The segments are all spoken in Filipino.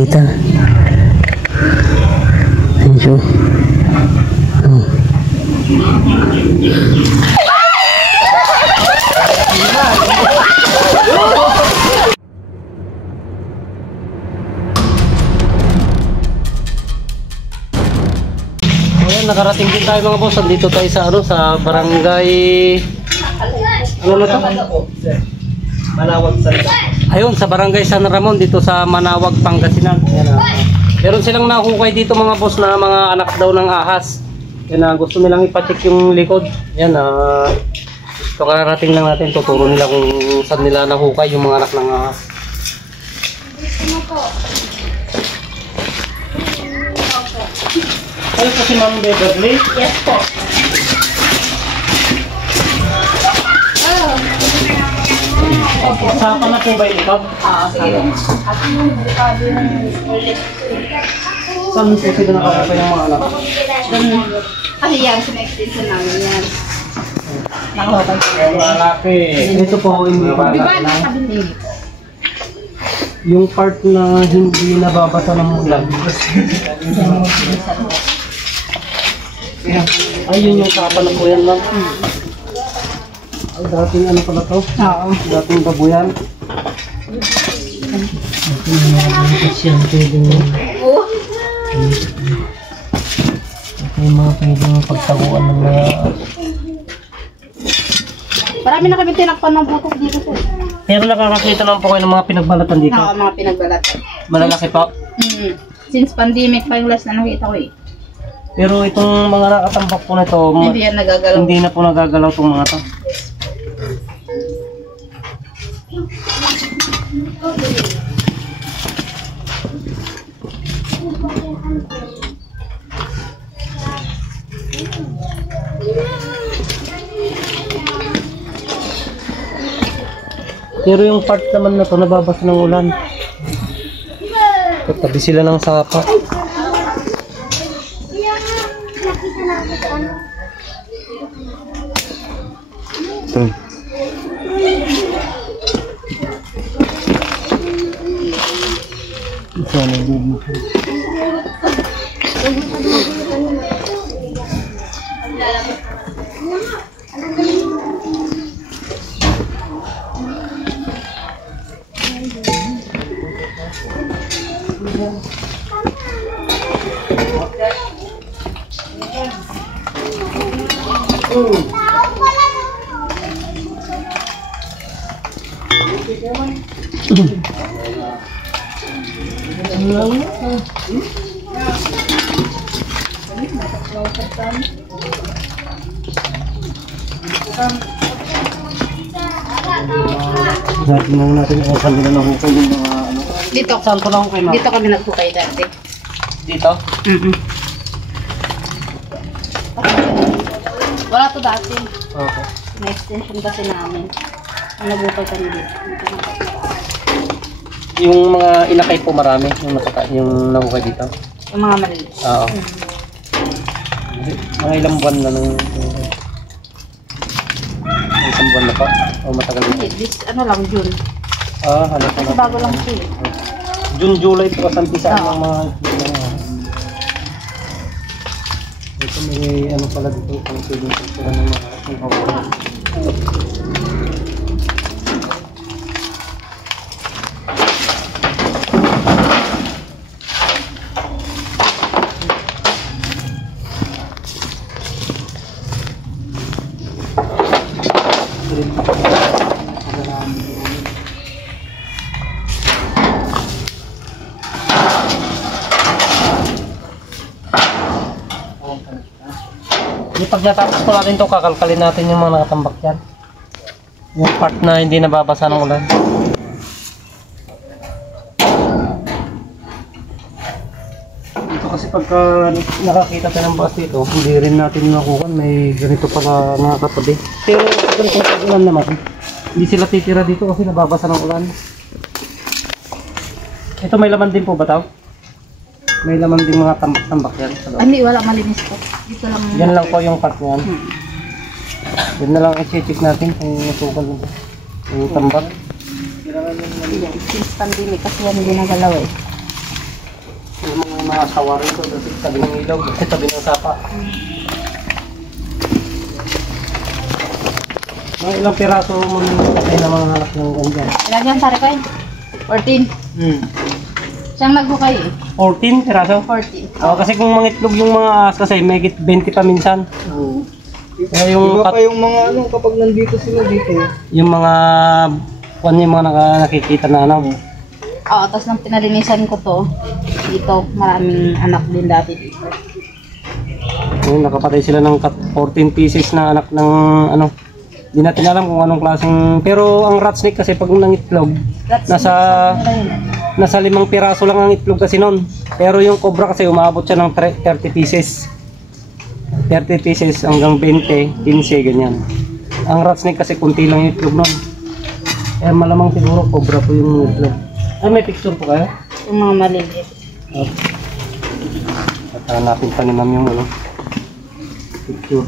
makita. Medyo. Ayan, nakarating din tayo mga boss. Dito tayo sa sa barangay. Ano na to? Manawag San Ramon. Ayun, sa barangay San Ramon dito sa Manawag, Pangasinan. Ayan, meron silang nakukay dito mga boss na mga anak daw ng ahas. Yan, gusto nilang ipacheck yung likod. Yan, ito kararating lang natin. Tuturo nila kung saan nila nahukay yung mga anak ng ahas. Ano po si Ma'am Beverly? Yes po. Sapa na po ba ito? Sige. Saan po sila nakakapay ng mga anak? Kasi yan, sina-extension namin yan. Malaki. Ito po hindi pa. Di ba nakabili? Yung part na hindi nababasa ng ulan. Ayun yung sapa na po yan lang. Ay, dating ano pala to? Oo. Dating babuyan. Oo. Yung mga pwedeng pagtaguan ng mga... Marami na kami tinakpan ng butok dito po. Pero nakakakita naman po kayo ng mga pinagbalatan dito. Oo, mga pinagbalat. Malalaki po. Since pandemic pa yung last na nakita ko eh. Pero itong mga nakatambak po na ito, Hindi yan nagagalaw. hindi na po nagagalaw itong mga to. Pero yung part naman na to nababasa ng ulan. Tabi sila ng sapa. Sana dito. Tingnan natin kung saan nila nahukay yung mga ano. Dito. Saan ko nahukay, ma'am? Dito kami naghukay dati. Dito? Wala to dati. Okay. Na-extension kasi namin. Nabukay kami dito. Yung mga inakay po marami, yung nahukay dito? Yung mga maliit. Oo. Mga ilang buwan na nung... isang buwan na pa? O matagal na? Hindi, ano lang, June. Hanap ko Kasi na. bago lang siya. June, July po kasampisaan ng mga... Ito may ano pala dito, kung pwedeng pagkira ng mga hawakan. Pag natapos po natin ito, kakalkalin natin yung mga nakatambak dyan. Yung part na hindi nababasa ng ulan. Ito kasi pagka nakakita tayo ng bus dito, hindi rin natin nakuha. May ganito pala nakakatabi. Pero ganito pag ulan naman, hindi sila titira dito kasi nababasa ng ulan. Ito may laman din po ba tao? May laman din mga tambak-tambak yan. Hindi, wala malinis po. Dito lang. Yan lang po yung part niyan. Yan na lang i-check natin kung nasukan nito. Yung tambak. Since pandemic kasi yan hindi nagalaw eh. May mga sawa rito kasi tabi ng ilog, kasi tabi ng sapa. Mga ilang piraso mo patay na mga anak ng ganyan. Ilan yan, pare ko eh? 14. Siyang naghukay eh. 14 piraso? 14. Kasi kung mangitlog yung mga ahas kasi may 20 pa minsan. Oo. Kaya yung Iba pa yung mga ano, kapag nandito sila dito. yung mga yung mga nakikita na ano. Oo, tapos nang pinalinisan ko to, dito, maraming anak din dati dito. Yung nakapatay sila ng 14 pieces na anak ng ano. Hindi natin alam kung anong klaseng, pero ang rat snake kasi pag nangitlog, nasa 5 piraso lang ang itlog kasi noon. Pero yung cobra kasi umaabot siya ng 30 pieces. 30 pieces hanggang 20, 15 ganyan. Ang rat snake kasi kunti lang yung itlog noon. Kaya malamang siguro cobra po yung itlog. Ay, may picture po kayo? Yung mga maliliit. At hanapin pa ni ma'am yung ano, picture.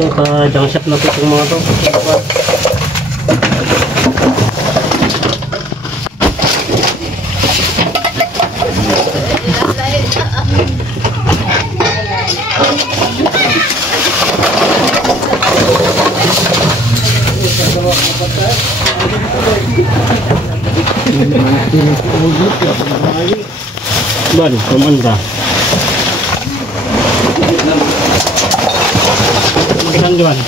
Ito sa junk shop na po itong mga to. Ban, pemanda. Ikan jual.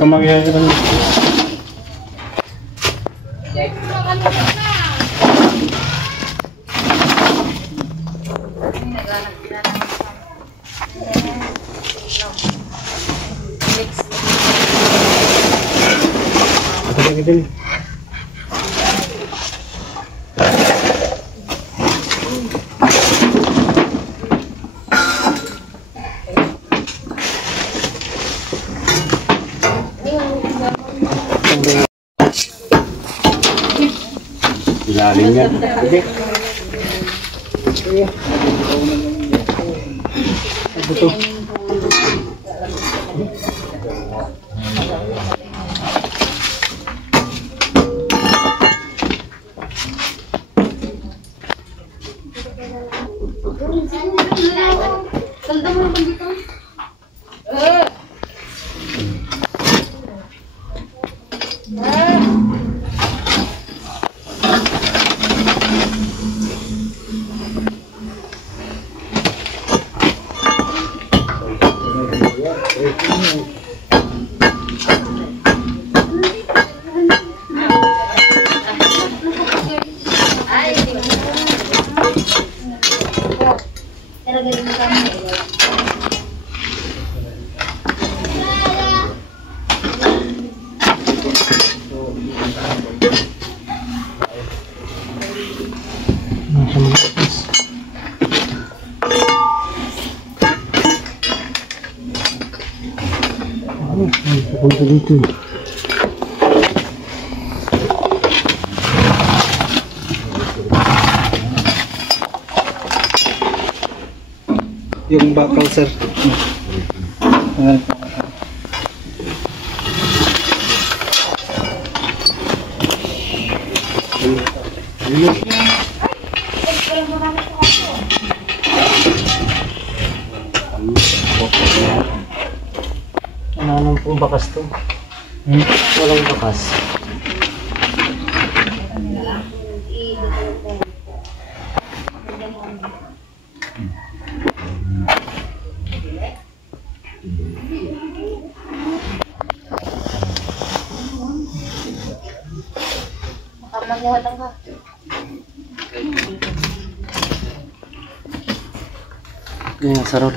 Kemangnya gitu nih. Ilalimnya gede. Betul. Punta dito. Yung bakal, sir. Ano pong bakas to? Walang bakas. magmuhatang ka. Yan, sarap.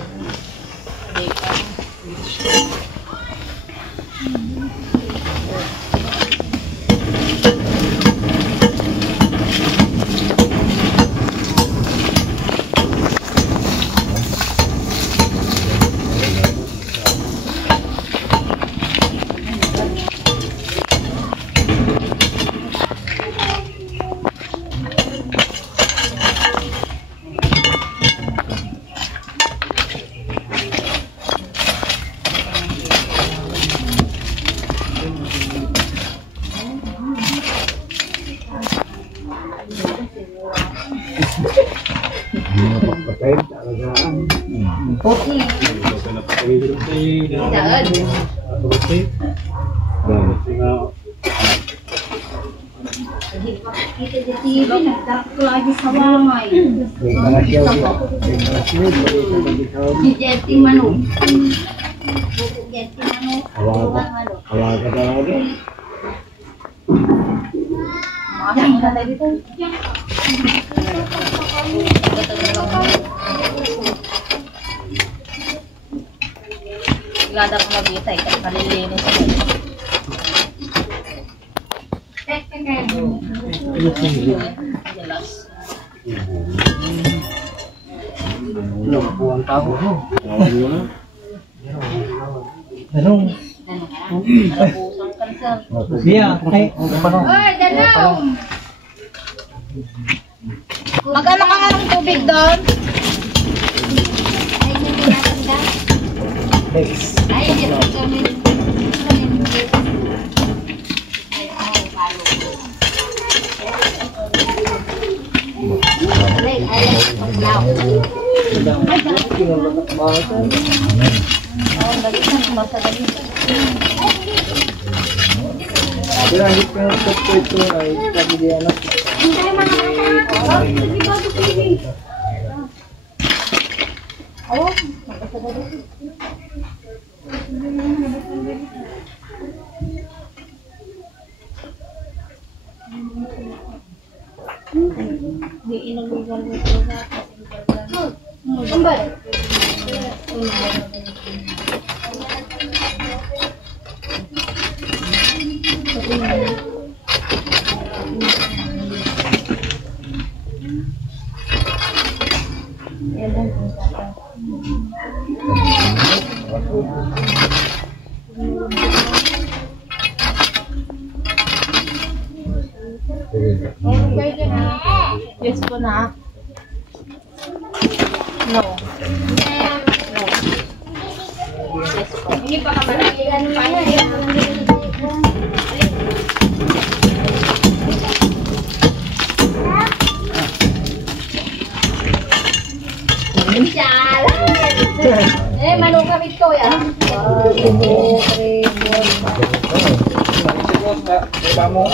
Lada ko mabitay, kalilinis ko. Jelas. Ano po ang tao? Ano? Pusang kanser. Siya, ay, paano? Oy, dalaw! Magkano ka nga ng tubig doon? Next. Ay, hindi ko kami. Pinahit ko yung subscribe ko ay sabi di anak. Yes po na. No. Yes po. Hindi pa ka malakihan pa. Eh, manong kamit ko yan. 1, 2, 3, 4. Iba mo.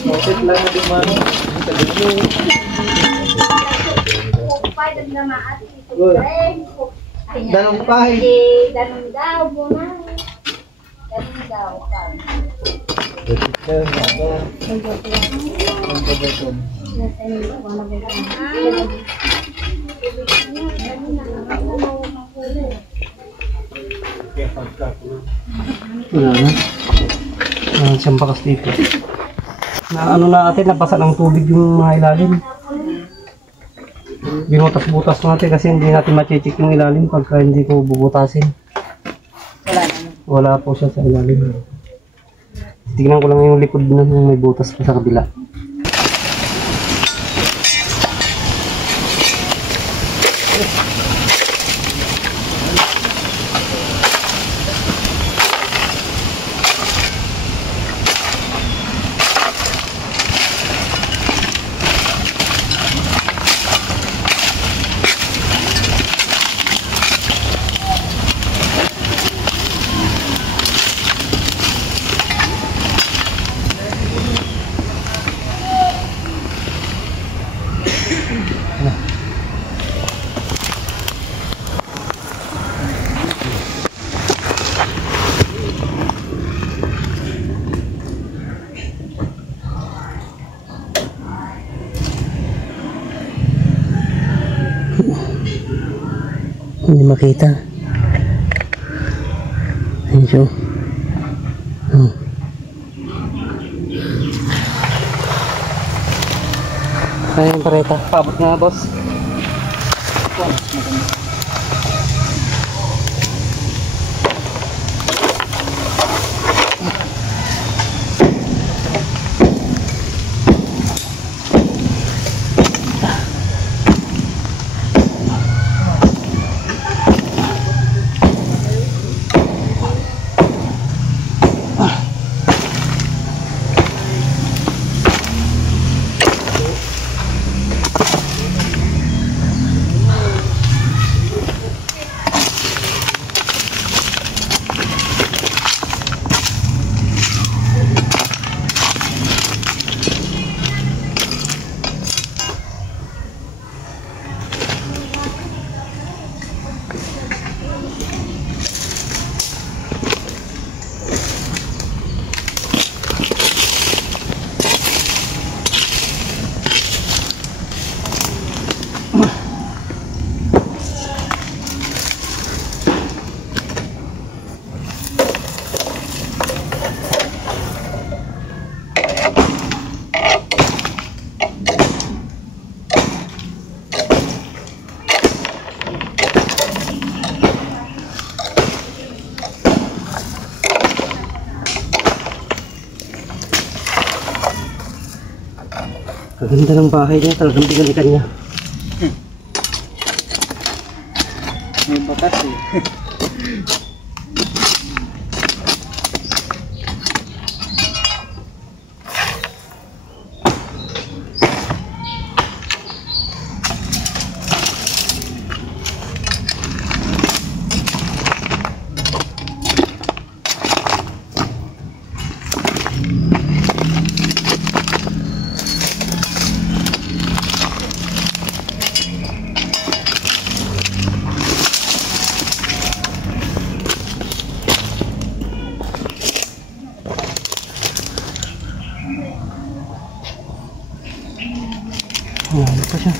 Motit lang na di man. Danong pay. Danong daw muna. Danong daw. Wala na. Siyang bakas dito. Na ano na natin, nabasa ng tubig yung mga ilalim. Binutas-butas natin kasi hindi natin ma-check yung ilalim pagka hindi ko bubutasin. Wala na. Wala po siya sa ilalim. Tignan ko lang yung likod na may butas pa sa kabila. Hindi makita. Ayun siya. Ayun pareta. Pabot nga boss. Kaganda ng bahay niya, talagang binalikan niya. May batas eh. Ano pa siya?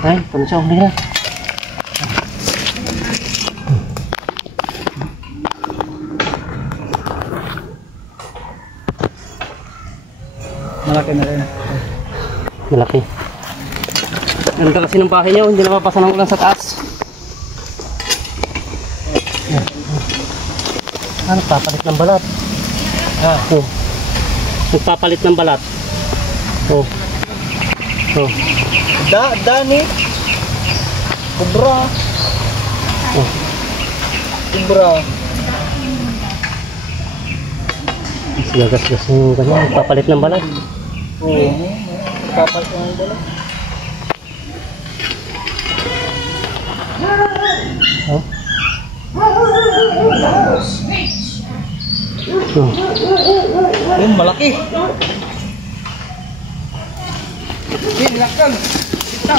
Ay, ito na siya, huli na. Malaki na rin. Malaki. Ganda kasi ng bahay niya, hindi napapasa ng ulan sa taas. Ah, nagpapalit ng balat. Oh. Nagpapalit ng balat. Oh. Oh. Dani. Kubra. Oh. Kubra. Gagas-gas yung kanya, nagpapalit ng balat. Oo. Kapal ko ng dala. Oh. Oh. Yun, malaki. Yun, lakal. Kita.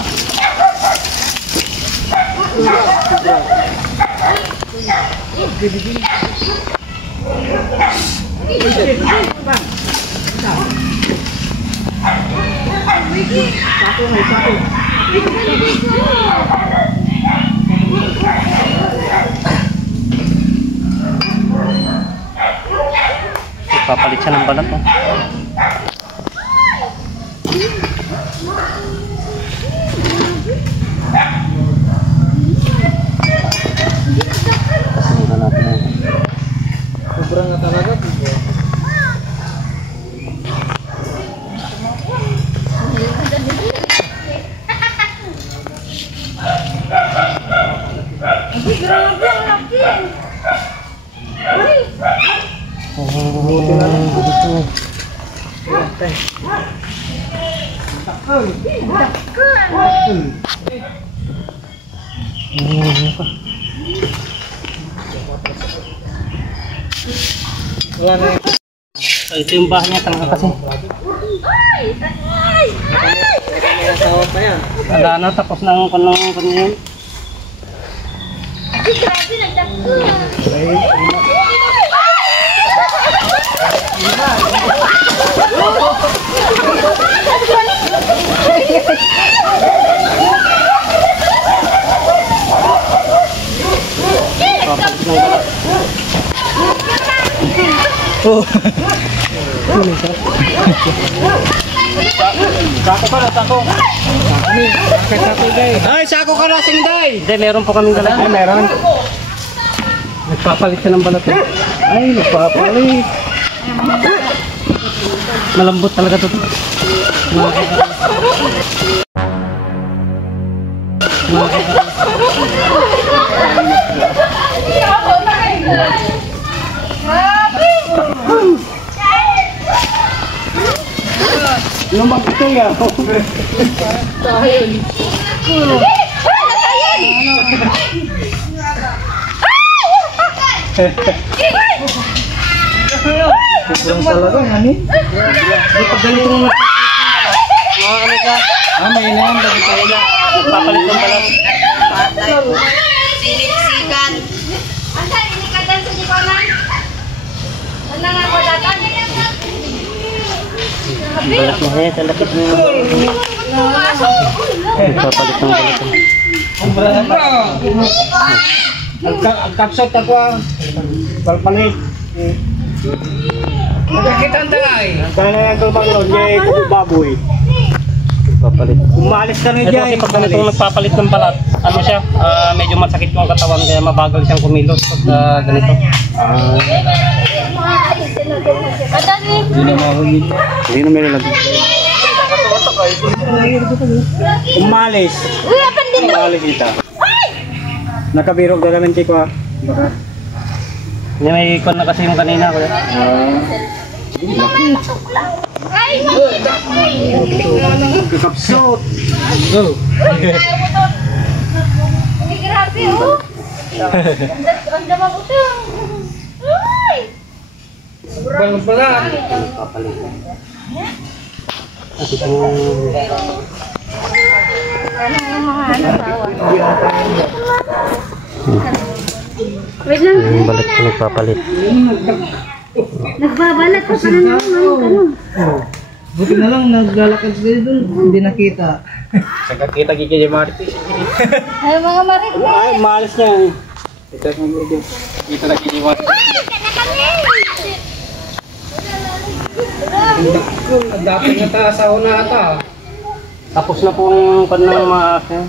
Papalit siya ng balat. Oh. Kasunod natin. Kubra nga talaga. Wala na yun. So, ito yung bahay niya talaga kasi. Tawag pa yan. Wala na, tapos ng kanyan. Oh. Sako ka na, sako. Ay, sako ka na, Sinday! Hindi, meron po kaming dala. Ay, meron. Nagpapalit siya ng balat. Ay, nagpapalit. Malambot talaga to. Lumang ito yan. Kurang talaga, hani? Di pag ganito mo mga ano ka? May na yan, lagi tayo na. Papalit ng balat. Siniksikan. Ansan, ini kadang sa dikonan. Ano nga ko datan? Balat na kaya, talakit mo. Papalit ng balat. Ang kapsot ako ang balpalit. Magkakita ang tangay. Kaya na yung tulbang yun, yung kukubaboy. Papalit. Umalis ka na Ito kasi dyan. pag ganitong nagpapalit ng balat, ano siya, medyo masakit yung katawan kaya mabagal siyang kumilos pag ganito. Hindi na mahuli. Hindi na meron lagi. Umalis. Uy, apan din na. Umalis kita. Nakabirog na naman ko. Hindi may ikon na kasi yung kanina. Kuya. Ay, Kapsot. Ay, grabe, oh. Ang dama po ito. Uy! Balang pala. Papalit. Wait lang. Yung balat ko nagpapalit. Nagbabalat ko pa naman. Buti na lang naglalakad sila doon. Hindi nakita. Sagakita kikita yung Martis. Ay, mga marik. Ay, maalis na yan. Kita na video. Kita na kikita yung Martis. Dapat na ta sa una ata. Tapos na pong panang maas niya.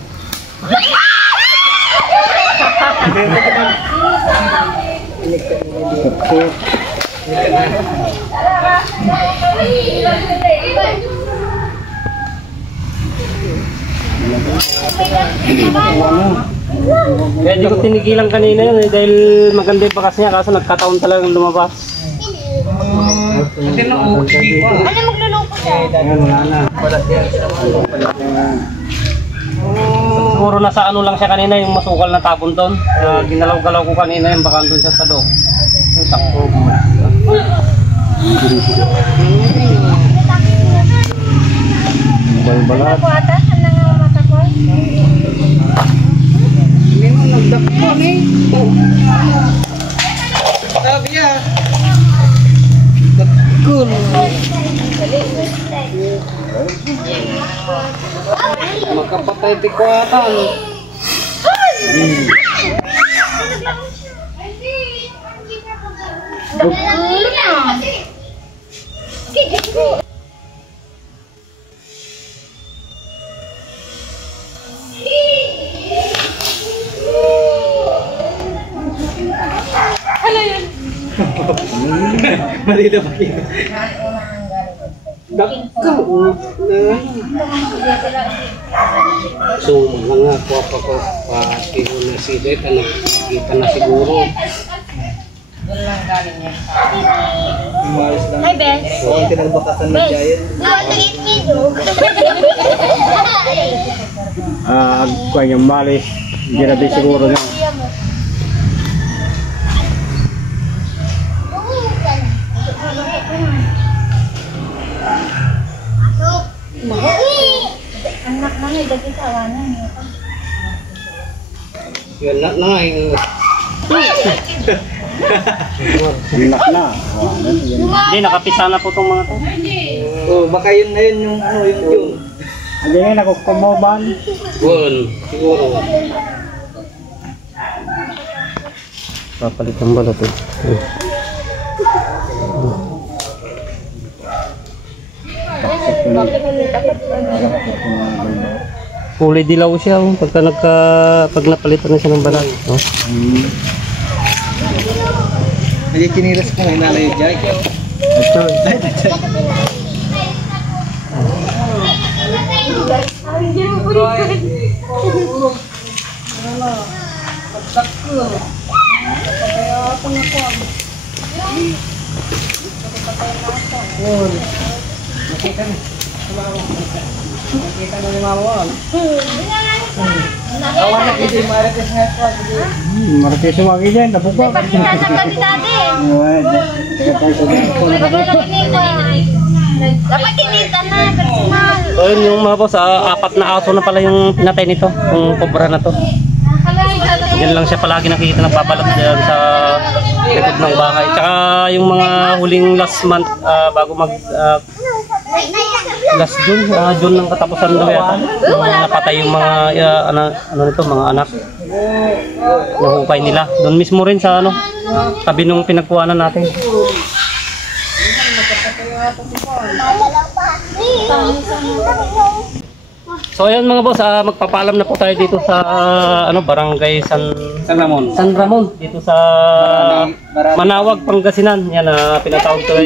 Kaya di ko tinigilan kanina yun dahil maganda yung bakas niya kaso nagkataon talagang lumabas. Hindi na ako. Ano magluluko siya? Ayan, wala na. Siguro nasa ano lang siya kanina yung masukal na tapon doon. Ginalaw-galaw ko kanina yung baka doon siya sa loob. Yung sakto. Balbalat. Ako ata, ano nga mata ko? Hindi mo nagdakpo ni. Sabi niya. Dakul. Magkapatay di ko ata. Mali na pakita. Dakul. So, mga kuwapa ko, pati ko na si Det, nakikita na siguro. Umalis lang. Hi, Bes. Oo, pinagbakasan ng giant. You want to eat me, Joe? Kung yung mali, hindi na din siguro na. Anak na may dagi kawanan. Yun na nga yung... Hinak na. Hindi, nakapisa na po itong mga to. Oh, baka yun na yun yung ano, yung yun. Hindi nga, nakukumoban. Yun, siguro. Papalit ang balot eh. Kulay dilaw siya oh, pag napalitan na siya ng balat. Oh. Medyo chinilas ko na inalay yung giant. Martes sumagi dyan, nabuka. Sinasagad ni Daddy. Dapat kinita na, personal. So yun yung mga boss, apat na aso na pala yung pinatay nito, yung cobra na to. Yan lang siya palagi nakikita nagbabalot dyan sa likod ng bahay. Tsaka yung mga huling last month, bago mag last June, June ng katapusan daw yata. Napatay yung mga ano nito, mga anak. Nahukay nila. Doon mismo rin sa ano, tabi nung pinagkuhanan natin. So ayan mga boss, magpapaalam na po tayo dito sa barangay San Ramon dito sa Manawag, Pangasinan. Yan, pinatawag ko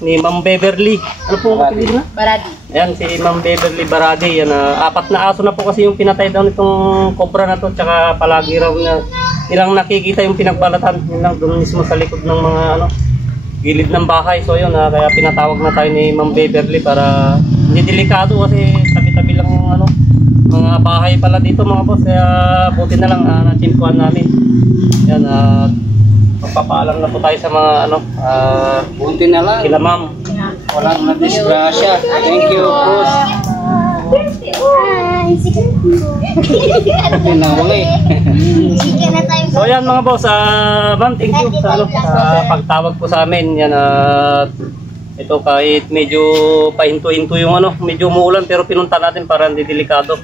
ni Ma'am Beverly. Ano po ang kapilin na? Baradi. Ayan, si Ma'am Beverly Baradi. Yan, apat na aso na po kasi yung pinatay daw nitong cobra na to. Tsaka palagi raw na nilang nakikita yung pinagbalatan nilang doon mismo sa likod ng mga gilid ng bahay. So yun, kaya pinatawag na tayo ni Ma'am Beverly para hindi delikado kasi tabi-tabi lang yung mga bahay pala dito mga boss. Kaya buti na lang natimpuan namin. Yan, magpapaalam na po tayo sa mga Bunti na lang. kila Ma'am. Walang na-disgrasya. Thank you, boss. Sige Pinawang eh. na tayo. So yan mga boss, ma'am, thank you sa pagtawag po sa amin. Yan, ito kahit medyo pahinto-hinto yung medyo umuulan pero pinunta natin para hindi delikado.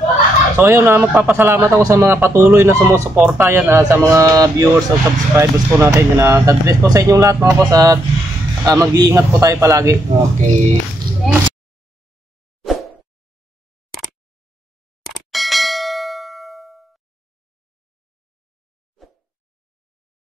So ayun, magpapasalamat ako sa mga patuloy na sumusuporta yan, sa mga viewers at subscribers po natin. Yan, God bless po sa inyong lahat mga boss at mag-iingat po tayo palagi. Okay.